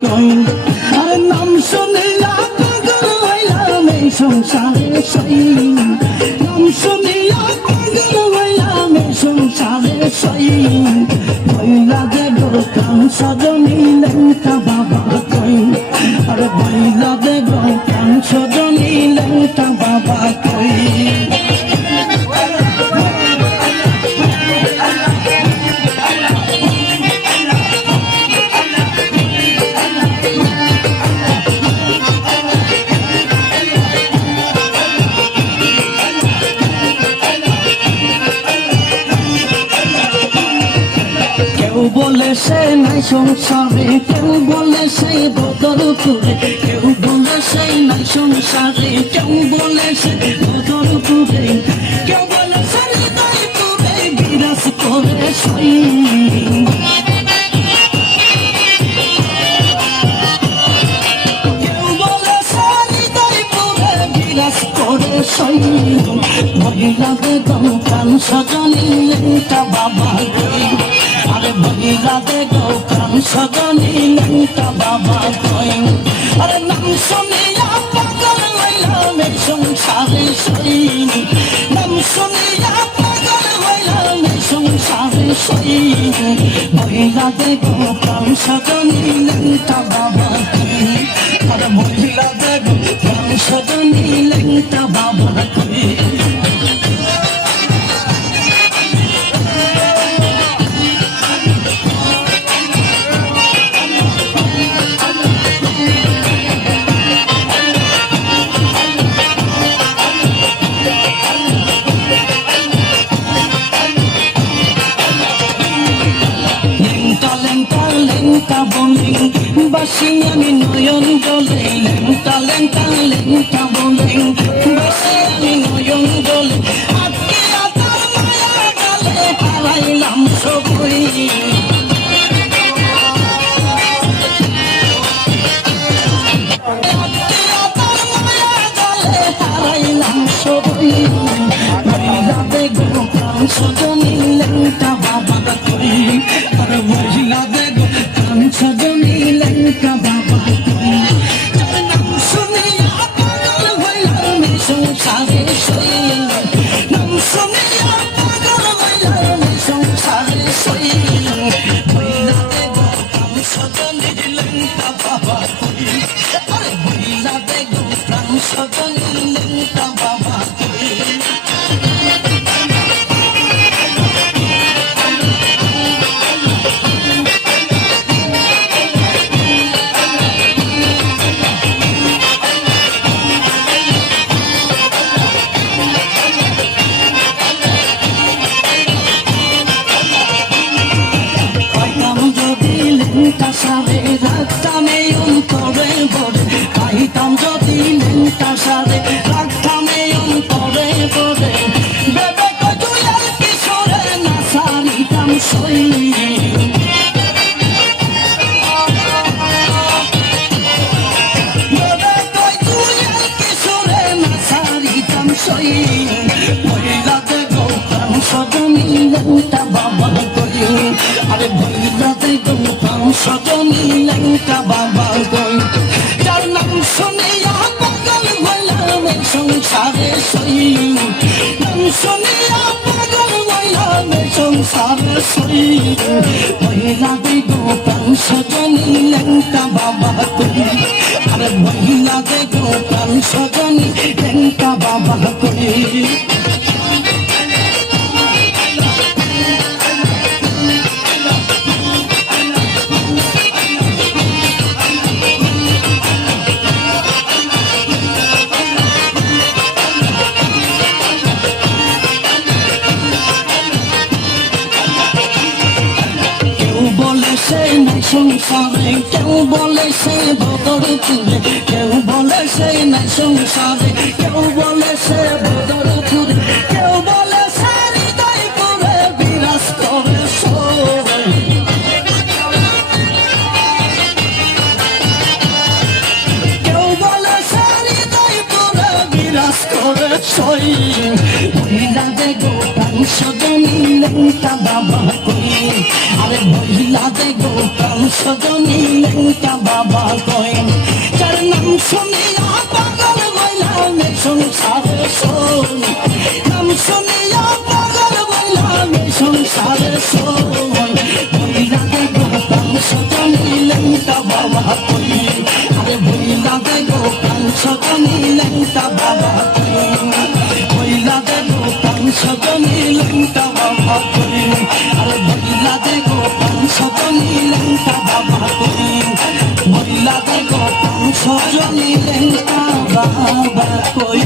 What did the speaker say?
আরে নাম শুনিয়া পাগল হইলাম এই সংসারে সই, নাম শুনিয়া পাগল হইলাম এই সংসারে সই। বইলা দেব প্রাণ সজনী লেঙ্কা বাবা কই, আরে বইলা দেব প্রাণ সজনী লেঙ্কা বাবা কই। কেউ বলে সে নাই সংসারে, কেউ বলে সেই বদরপুরে, কেউ বলে সেই নাই সংসারে, কেউ বলে সে বদরপুরে, কেউ বলে সে হৃদয়পুরে বিরাজ করে সই। কেউ বলে সে হৃদয়পুরে বিরাজ করে সই। মহিলা বেগম প্রাণ সজনী লেঙ্কা বাবা কই, আরে বহিলা দেখো প্রাণ সজনী লেঙ্কা বাবা কই। আরে নাম শুনিয়া পাগল হইলাম এই সংসারে সই, নাম শুনিয়া পাগল হইলাম এই সংসারে সই। বহিলা দেখো প্রাণ সজনী লেঙ্কা বাবা কই, আরে বহিলা দেখো প্রাণ সজনী লেঙ্কা বাবা কই। লেঙ্কা বলি বাসি আমি নয়ন জলে, লেঙ্কা লেঙ্কা লেঙ্কা বলি বাসি আমি নয়ন জলে। আজকে আতার মায়া গালে হারাইলাম সবই, আজকে আতার মায়া গালে হারাইলাম সবই। মহিলা দেখো প্রাণ সজনী লেঙ্কা বাবা কই, আরে মহিলা দেখো প্রাণ সজনী লেঙ্কা বাবা কই। নাম শুনিয়া পাগল হইলাম এই সংসারে সই, নাম শুনিয়া পাগল হইলাম এই সংসারে সই। মহিলা দেখো প্রাণ সজনী লেঙ্কা বাবা কই, আরে মহিলা দেখো প্রাণ সজনী লেঙ্কা বাবা কই। সারে রাখতাম এই অন্তরে ভরে, পাইতাম যদি লেঙ্কা সারে রাখতাম এই অন্তরে ভরে। বেবে কই তুই আর কিশোরে না সারিতাম সই, বেবে কই তুই আর কিশোরে না সারিতাম সই। মহিলা দেখো প্রাণ সজনী লেঙ্কা বাবা কই, আরে মহিলা দেখো প্রাণ সজনী লেঙ্কা বাবা কই। যার নাম শুনিয়া পাগল হইলাম এই সংসারে সই, নাম শুনিয়া পাগল হইলাম এই সংসারে সই। মহিলা দেখো প্রাণ সজনী লেঙ্কা বাবা কই, আরে মহিলা দেখো প্রাণ সজনী লেঙ্কা বাবা কই। সেই নাই সংসারে, কেউ বলে সেই বদরপুরে, কেউ বলে সেই নাই সংসারে, কেউ বলে সে বদরপুরে, কেউ বলে সে হৃদয়পুরে বিরাজ করে সই। কেউ বলে সে হৃদয়পুরে বিরাজ করে সই। মহিলা দেখো প্রাণ সজনী লেঙ্কা বাবা কই, আরে মহিলা দে গোপাল সজনী লেঙ্কা বাবা কই যার নাম শুনিয়া পাগল হইলাম সংসারে শোন নাম শুনিয়া পাগল হইলাম সংসারে শোন মহিলা দে গোপাল সজনী লেঙ্কা বাবা কই আরে মহিলা দে গোপাল সজনী লেঙ্কা বাবা কই মহিলা দে গোপাল সজনী লেঙ্কা বাবা কই আরে মহিলা দে গোপাল সজনী লেঙ্কা বাবা কই মহিলা দে গোপাল সজনী লেঙ্কা বাবা কই